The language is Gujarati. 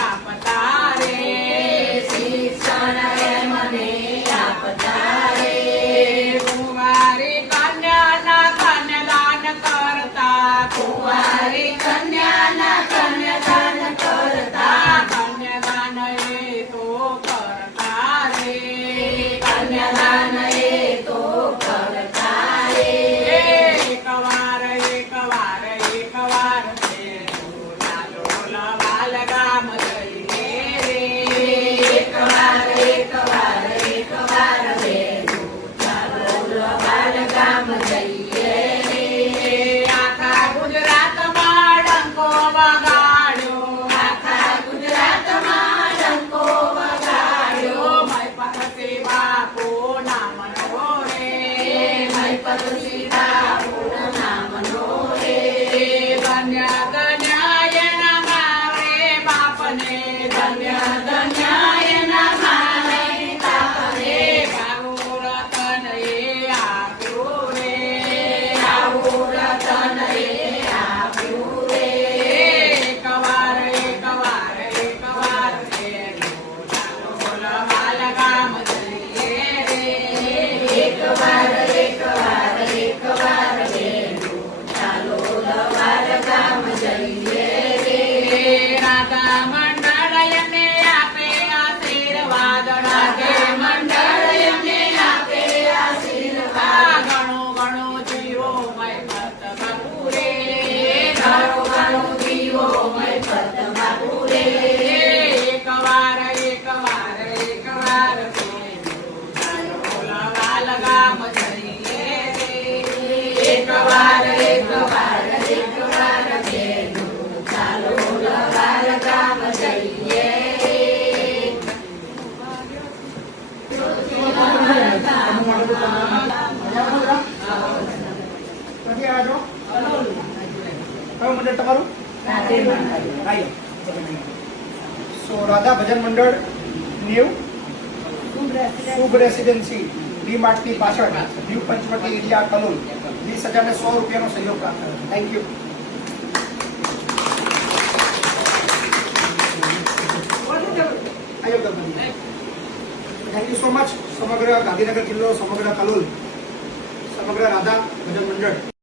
આપતા રે, શિક્ષણ મને આપતા રે, કુંવારી કન્યાના કન્યાદાન કરતા, કુંવારી કન્યાના કન્યાદાન કરતા, કન્યાદાન એ તો કરતા રે, કન્યાદાન એ તો કરતા રે, એકવાર એકવાર એકવાર ચાલો લવાલ ગામ જઈએ રે, એકવાર એકવાર એકવાર બેનું ચાલો લવાલ ગામ જઈએ રે, આખા ગુજરાતમાં ડંકો વગાડ્યો, આખા ગુજરાતમાં ડંકો વગાડ્યો, મહિપત બાપુ નામનો રે, મહિપત બાપુનું નામનો રે, ધન્ય ધન્ય એના મારે બાપને, ધન્ય ધન્ય એના માને તાપને, આવું રતન એ આપ્યું રે, આવું રતન એ આપ્યું રે, એકવાર એકવાર એકવાર ચાલો લવાલ ગામ જઈએ રે, એકવાર એકવાર એકવાર બેનું ચાલો લવાલ ગામ જઈએ રે, રાધા મંડળ એમને આપે આશીર્વાદ, રાધે રાધે મંડળ એમને આપે આશીર્વાદ, ઘણું ઘણું જીવો મહિપત બાપુ રે, ઘણો ઘણો દીવો મહિપત બાપુ રે, એકવાર એકવાર એકવાર ચાલો લવાલ ગામ જઈએ રે, એકવાર એકવાર એકવાર બેનું ચાલો લવાલ ગામ જઈએ રે, ક્યાંથી આવ્યા છો? કયું મંડળ તમારું? રાધે મંડળ રાઈ. સો રાધા ભજન મંડળ ન્યૂ શુભ રેસિડેન્સી ડી માર્ટની પાછળ ન્યૂ પંચવટી એરિયા કલોલ 20,100 રૂપિયાનો સહયોગ પ્રાપ્ત થયો. Thank you. Thank you so much. સમગ્ર ગાંધીનગર જિલ્લો, સમગ્ર કલોલ, સમગ્ર રાધા ભજન મંડળ